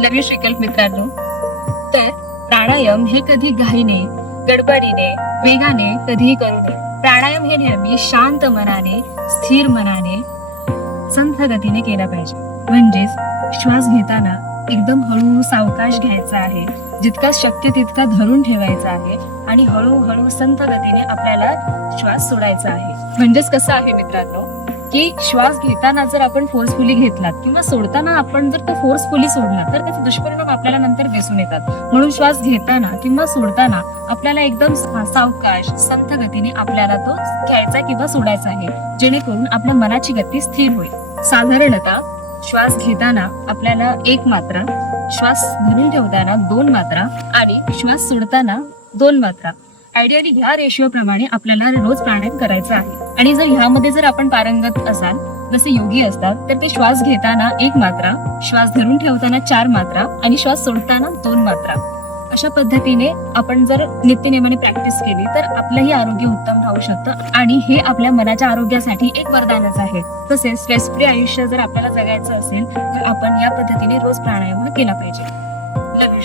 नवीन शिकल मित्रांनो. तर प्राणायाम हे कधी घाईने गडबडीने वेगाने कधीही करू प्राणायाम हे नेहमी शांत मनाने स्थिर मनाने संथ गतीने केला पाहिजे. म्हणजेच श्वास घेताना एकदम हळू सावकाश घ्यायचा आहे. जितका शक्य तितका धरून ठेवायचा आहे आणि हळूहळू संथ गतीने आपल्याला श्वास सोडायचा आहे. म्हणजेच कसं आहे मित्रांनो? की श्वास घेताना जर आपण फोर्सफुली घेतलात किंवा सोडताना आपण जर तो फोर्सफुली सोडला तर त्याचे दुष्परिणाम आपल्याला नंतर दिसून येतात. म्हणून श्वास घेताना किंवा सोडताना आपल्याला एकदम सावकाश संथ गतीने आपल्याला तो घ्यायचा किंवा सोडायचा आहे. जेणेकरून आपल्या मनाची गती स्थिर होईल. साधारणतः श्वास घेताना आपल्याला एक मात्रा श्वास धरून ठेवताना दोन मात्रा आणि श्वास सोडताना दोन मात्रा. आयडियली ह्या रेशिओ प्रमाणे आपल्याला रोज प्राणायाम करायचा आहे. आणि जर ह्यामध्ये जर आपण पारंगत असाल जसे योगी असतात तर ते श्वास घेताना एक मात्रा श्वास धरून ठेवताना चार मात्रा आणि श्वास सोडताना दोन मात्रा. अशा पद्धतीने आपण जर नित्यनियमाने प्रॅक्टिस केली तर आपलंही आरोग्य उत्तम राहू शकतं आणि हे आपल्या मनाच्या आरोग्यासाठी एक वरदानच आहे. तसेच स्ट्रेस फ्री आयुष्य जर आपल्याला जगायचं असेल तर आपण या पद्धतीने रोज प्राणायाम केला पाहिजे. लव